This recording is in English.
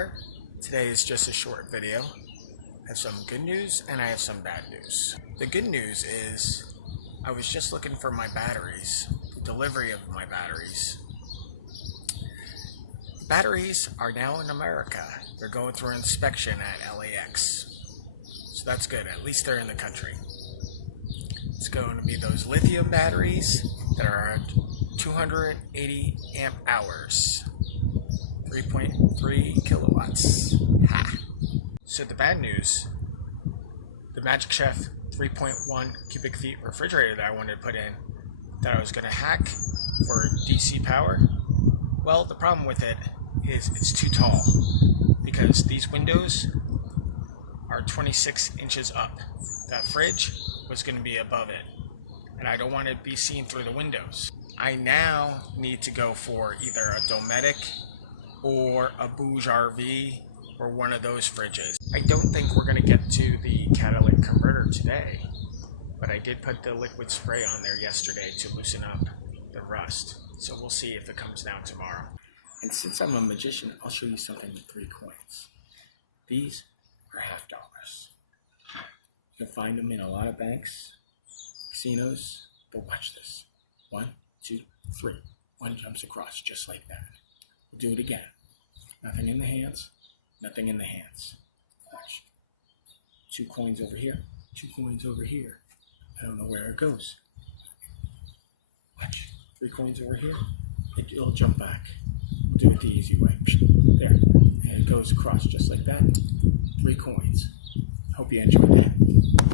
there. Today is just a short video. I have some good news and I have some bad news. The good news is I was just looking for my batteries, the delivery of my batteries. Batteries are now in America. They're going through inspection at LAX. So that's good, at least they're in the country. It's going to be those lithium batteries that are 280 amp hours, 3.3 kilowatts. Ha! So the bad news, the Magic Chef 3.1 cubic feet refrigerator that I wanted to put in, that I was going to hack for DC power, well, the problem with it is it's too tall because these windows are 26 inches up. That fridge was going to be above it, and I don't want it to be seen through the windows. I now need to go for either a Dometic or a Bouge RV or one of those fridges. I don't think we're going to get to the catalytic converter today, but I did put the liquid spray on there yesterday to loosen up the rust. So we'll see if it comes down tomorrow. And since I'm a magician, I'll show you something with 3 coins. These are $50. You can find them in a lot of banks, casinos, but watch this. 1, 2, 3. One jumps across just like that. We'll do it again. Nothing in the hands, nothing in the hands. Watch. 2 coins over here, 2 coins over here. I don't know where it goes. Watch. 3 coins over here, it'll jump back. We'll do it the easy way. There. And it goes across just like that. 3 coins. Hope you enjoyed that.